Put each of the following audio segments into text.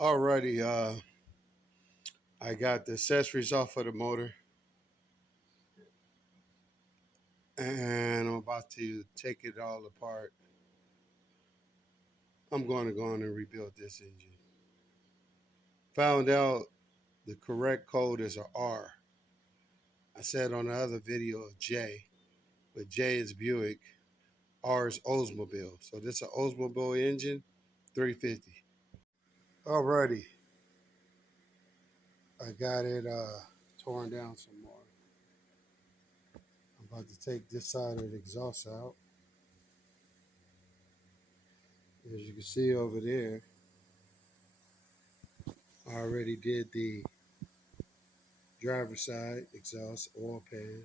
Alrighty, I got the accessories off of the motor, and I'm about to take it all apart. I'm going to go on and rebuild this engine. Found out the correct code is a R. I said on the other video a J, but J is Buick, R is Oldsmobile. So this is an Oldsmobile engine, 350. Alrighty, I got it torn down some more. I'm about to take this side of the exhaust out. As you can see over there, I already did the driver's side exhaust oil pan.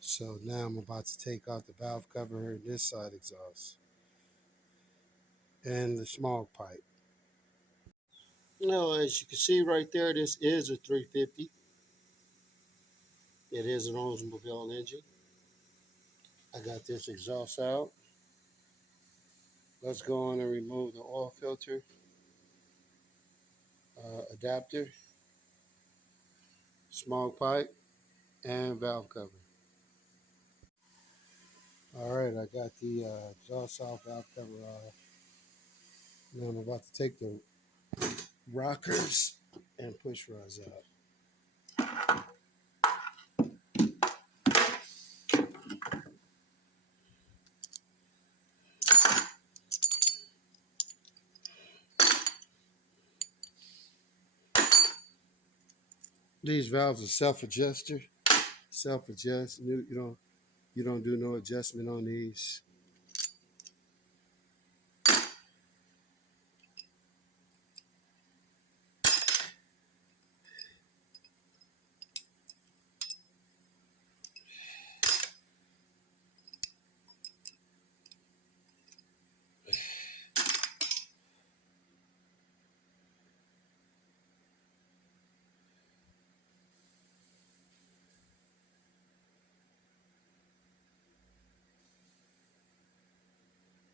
So now I'm about to take out the valve cover in this side exhaust and the small pipe. Now, as you can see right there, this is a 350. It is an Oldsmobile engine. I got this exhaust out. Let's go on and remove the oil filter adapter, small pipe, and valve cover. All right, I got the exhaust off, valve cover off. Now I'm about to take the rockers and push rods out. These valves are self-adjuster, self-adjust. You don't do no adjustment on these.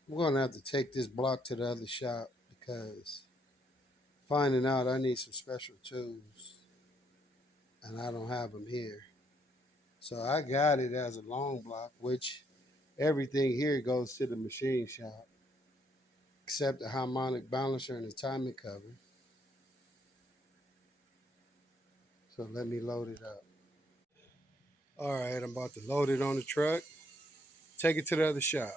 We're gonna have to take this block to the other shop because finding out I need some special tools and I don't have them here. So I got it as a long block, which everything here goes to the machine shop except the harmonic balancer and the timing cover. So let me load it up. All right, I'm about to load it on the truck, take it to the other shop.